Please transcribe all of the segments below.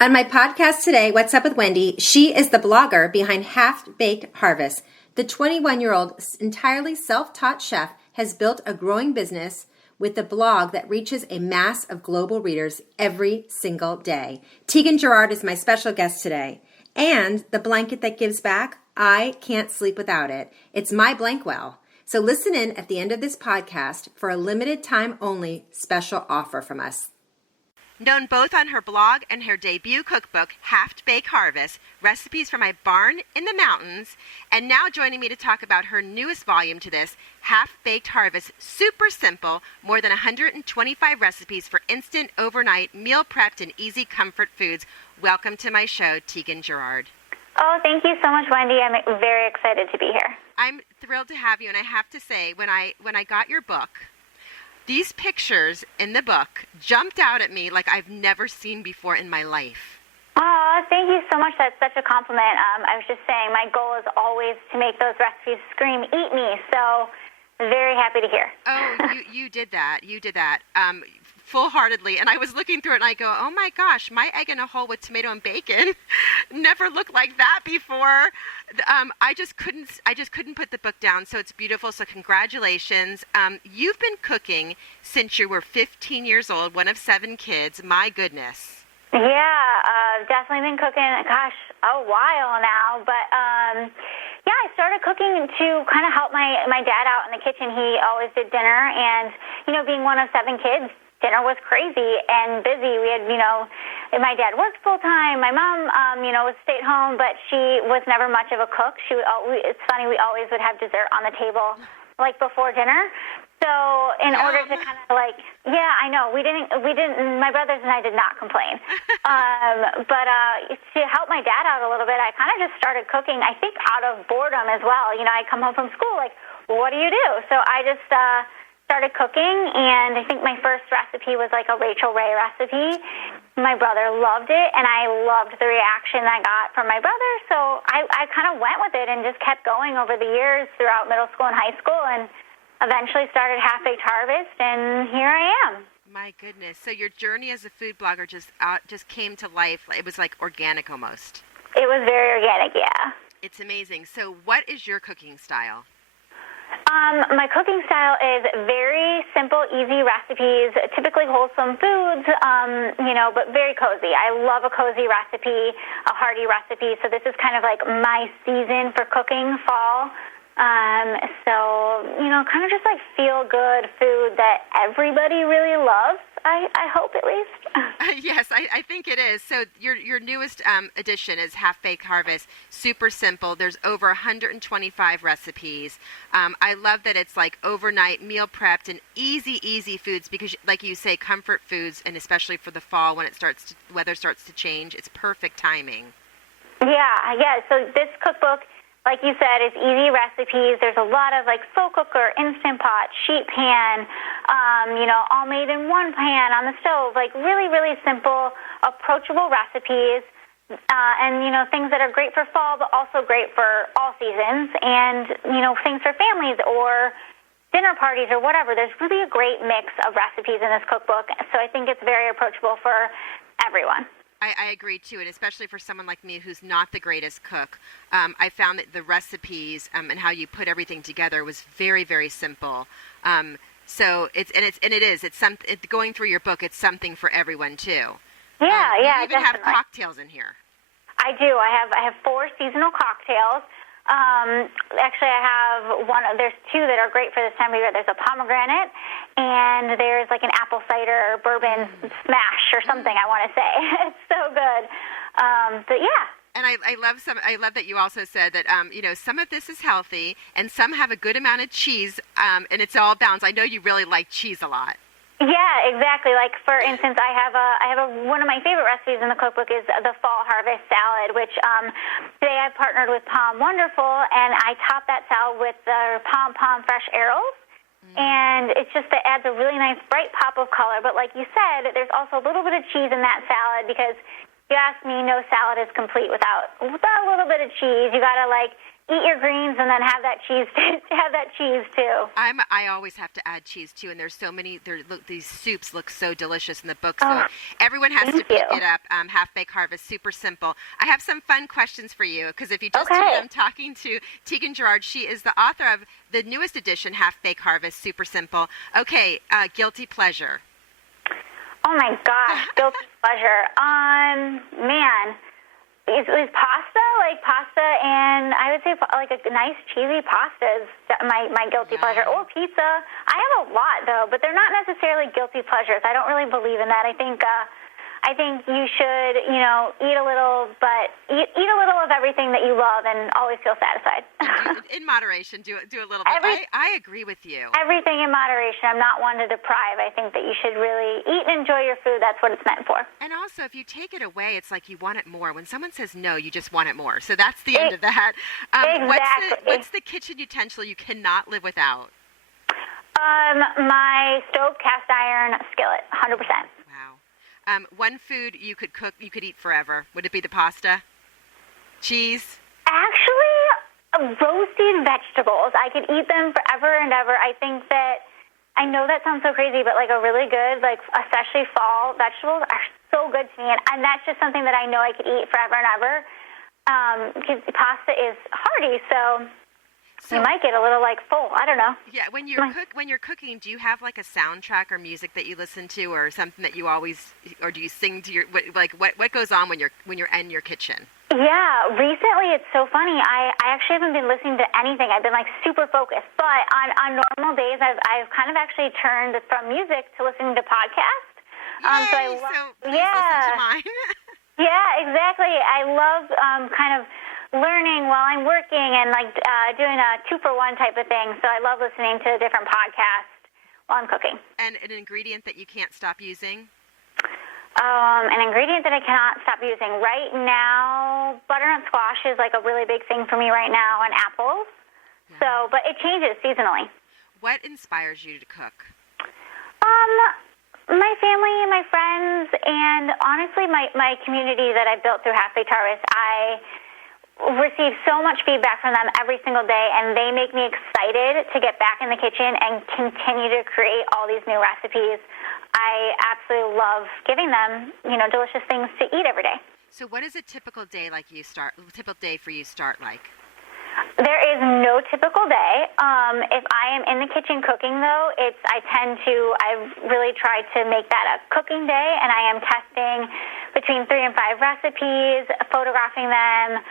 On my podcast today, What's Up with Wendy, she is the blogger behind Half-Baked Harvest. The 21-year-old entirely self-taught chef has built a growing business with the blog that reaches a mass of global readers every single day. Tieghan Gerard is my special guest today. And the blanket that gives back, I can't sleep without it. It's my Blankwell. So listen in at the end of this podcast for a limited time only special offer from us. Known both on her blog and her debut cookbook, Half-Baked Harvest, Recipes from My Barn in the Mountains, and now joining me to talk about her newest volume to this, Half-Baked Harvest, super simple, more than 125 recipes for instant, overnight, meal prepped, and easy comfort foods. Welcome to my show, Tieghan Gerard. Oh, thank you so much, Wendy. I'm very excited to be here. I'm thrilled to have you, and I have to say, when I got your book, these pictures in the book jumped out at me like I've never seen before in my life. Oh, thank you so much. That's such a compliment. I was just saying my goal is always to make those recipes scream, eat me. So very happy to hear. Oh, you did that. You did that. Full-heartedly, and I was looking through it and I go, oh my gosh, my egg in a hole with tomato and bacon never looked like that before. I just couldn't put the book down. So it's beautiful. So congratulations. You've been cooking since you were 15 years old, one of 7 kids. My goodness. Yeah, definitely been cooking, gosh, a while now, but yeah, I started cooking to kind of help my dad out in the kitchen. He always did dinner, and being one of 7 kids, dinner was crazy and busy. We had, my dad worked full time. My mom, was stay at home, but she was never much of a cook. It's funny, we always would have dessert on the table, like before dinner. So in order to kind of yeah, I know, we didn't, my brothers and I did not complain. But to help my dad out a little bit, I kind of just started cooking, I think out of boredom as well. I'd come home from school, what do you do? So I just, started cooking, and I think my first recipe was like a Rachel Ray recipe. My brother loved it, and I loved the reaction I got from my brother, so I kind of went with it and just kept going over the years throughout middle school and high school, and eventually started Half-Baked Harvest, and here I am. My goodness. So your journey as a food blogger just came to life. It was like organic almost. It was very organic, yeah. It's amazing. So what is your cooking style? My cooking style is very simple, easy recipes, typically wholesome foods, but very cozy. I love a cozy recipe, a hearty recipe. So this is kind of like my season for cooking, fall. Kind of just like feel good food that everybody really loves. I hope at least. Yes, I think it is. So your newest edition is Half-Baked Harvest. Super simple. There's over 125 recipes. I love that it's like overnight meal prepped and easy foods because, like you say, comfort foods, and especially for the fall when weather starts to change, it's perfect timing. Yeah. So this cookbook, like you said, it's easy recipes. There's a lot of slow cooker, Instant Pot, sheet pan, all made in one pan on the stove. Really, really simple, approachable recipes, and things that are great for fall, but also great for all seasons, and things for families or dinner parties or whatever. There's really a great mix of recipes in this cookbook, so I think it's very approachable for everyone. I agree, too, and especially for someone like me who's not the greatest cook. I found that the recipes and how you put everything together was very, very simple. So going through your book, it's something for everyone, too. Yeah, you even definitely. have cocktails in here. I do. I have 4 seasonal cocktails. Actually, I have there's 2 that are great for this time of year. There's a pomegranate, and there's an apple cider bourbon smash or something, I want to say. It's so good. But yeah. And I love that you also said that, some of this is healthy and some have a good amount of cheese, and it's all balanced. I know you really like cheese a lot. Yeah, exactly. For instance, I have one of my favorite recipes in the cookbook is the fall harvest salad, which today I partnered with Palm Wonderful, and I top that salad with the Palm Fresh Arrows. And it's just that adds a really nice bright pop of color. But like you said, there's also a little bit of cheese in that salad because you ask me, no salad is complete without a little bit of cheese. You got to eat your greens and then have that cheese too. I always have to add cheese too, and there's so many. These soups look so delicious in the book, so everyone has to pick it up. Half Baked Harvest, super simple. I have some fun questions for you because if you just tuned in, I'm talking to Tieghan Gerard. She is the author of the newest edition, Half Baked Harvest, super simple. Okay, guilty pleasure. Oh my gosh, guilty pleasure. Man. Is pasta, and I would say like a nice cheesy pasta is my guilty pleasure, or pizza. I have a lot though, but they're not necessarily guilty pleasures. I don't really believe in that. I think you should, eat a little, but eat a little of everything that you love and always feel satisfied. In moderation, do a little bit. I agree with you. Everything in moderation. I'm not one to deprive. I think that you should really eat and enjoy your food. That's what it's meant for. And also, if you take it away, it's like you want it more. When someone says no, you just want it more. So that's the end of that. Exactly. What's the kitchen utensil you cannot live without? My stove cast iron skillet, 100%. One food you could eat forever. Would it be the pasta? Cheese? Actually, roasted vegetables. I could eat them forever and ever. I think that, I know that sounds so crazy, but like a really good, like especially fall vegetables are so good to me. And that's just something that I know I could eat forever and ever. Because pasta is hearty, so you might get a little like full. I don't know. Yeah, when you're cooking, do you have like a soundtrack or music that you listen to, or something that you always, or do you sing to your what goes on when you're in your kitchen? Yeah, recently it's so funny. I actually haven't been listening to anything. I've been like super focused, but on normal days I've kind of actually turned from music to listening to podcasts. Yay, so please listen to mine. Yeah, exactly. I love kind of learning while I'm working and like doing a 2-for-1 type of thing. So I love listening to different podcasts while I'm cooking. And an ingredient that you can't stop using? An ingredient that I cannot stop using right now, butternut squash is like a really big thing for me right now, and apples. Yeah. So, but it changes seasonally. What inspires you to cook? My family and my friends, and honestly, my community that I've built through Half Baked Harvest. I receive so much feedback from them every single day, and they make me excited to get back in the kitchen and continue to create all these new recipes. I absolutely love giving them, delicious things to eat every day. So what is a typical day for you start like? There is no typical day. If I am in the kitchen cooking, though, I've really tried to make that a cooking day, and I am testing between 3 and 5 recipes, photographing them,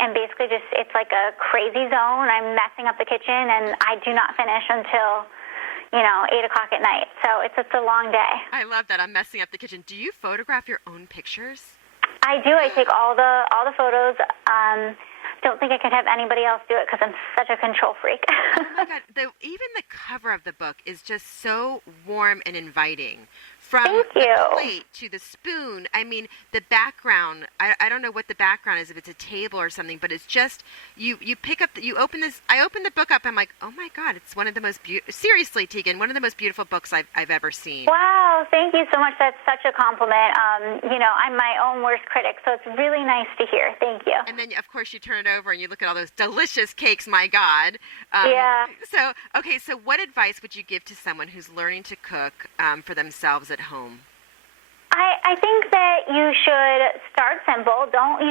and basically it's like a crazy zone. I'm messing up the kitchen, and I do not finish until 8 o'clock at night. So it's a long day. I love that. I'm messing up the kitchen. Do you photograph your own pictures? I do. I take all the photos. Don't think I could have anybody else do it because I'm such a control freak. Oh my God. Even the cover of the book is just so warm and inviting. From the plate to the spoon. I mean, the background, I don't know what the background is, if it's a table or something, but it's just, you pick up, I open the book up, I'm like, oh my God, it's one of the most seriously, Tieghan, one of the most beautiful books I've ever seen. Wow, thank you so much. That's such a compliment. I'm my own worst critic, so it's really nice to hear. Thank you. And then, of course, you turn it over and you look at all those delicious cakes, my God. Yeah. So what advice would you give to someone who's learning to cook for themselves at home? I think that you should start simple. Don't,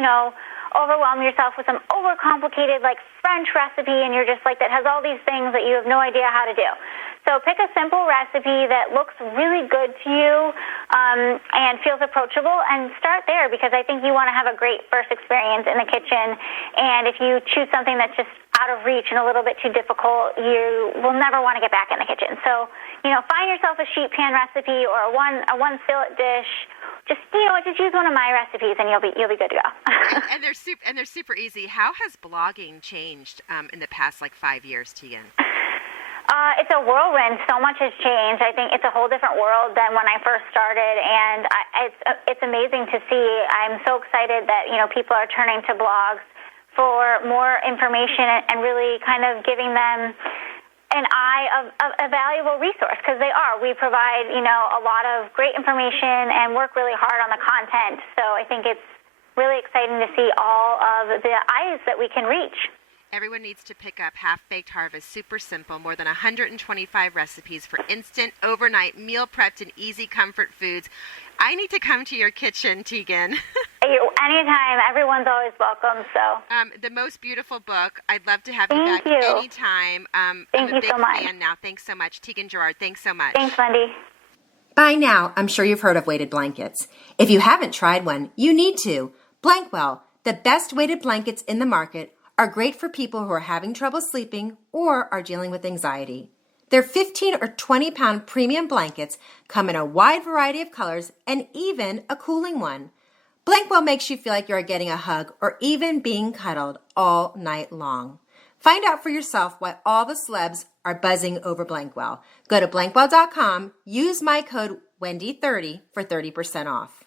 overwhelm yourself with some overcomplicated, like, French recipe, and you're just like, that has all these things that you have no idea how to do. So pick a simple recipe that looks really good to you and feels approachable, and start there, because I think you want to have a great first experience in the kitchen. And if you choose something that's just out of reach and a little bit too difficult, you will never want to get back in the kitchen. So, find yourself a sheet pan recipe or a one skillet dish. Just use one of my recipes, and you'll be good to go. and they're super easy. How has blogging changed in the past 5 years, Tieghan? It's a whirlwind. So much has changed. I think it's a whole different world than when I first started, and it's amazing to see. I'm so excited that people are turning to blogs for more information and really kind of giving them an a valuable resource, because they are. We provide a lot of great information and work really hard on the content. So I think it's really exciting to see all of the eyes that we can reach. Everyone needs to pick up Half-Baked Harvest. Super simple. More than 125 recipes for instant, overnight, meal prepped, and easy comfort foods. I need to come to your kitchen, Tieghan. Anytime. Everyone's always welcome. So. The most beautiful book. I'd love to have you back anytime. I'm a big fan now. Thanks so much. Tieghan, Gerard, thanks so much. Thanks, Wendy. By now, I'm sure you've heard of weighted blankets. If you haven't tried one, you need to. Blankwell, the best weighted blankets in the market, are great for people who are having trouble sleeping or are dealing with anxiety. Their 15 or 20 pound premium blankets come in a wide variety of colors and even a cooling one. Blankwell makes you feel like you're getting a hug or even being cuddled all night long. Find out for yourself why all the celebs are buzzing over Blankwell. Go to Blankwell.com, use my code Wendy30 for 30% off.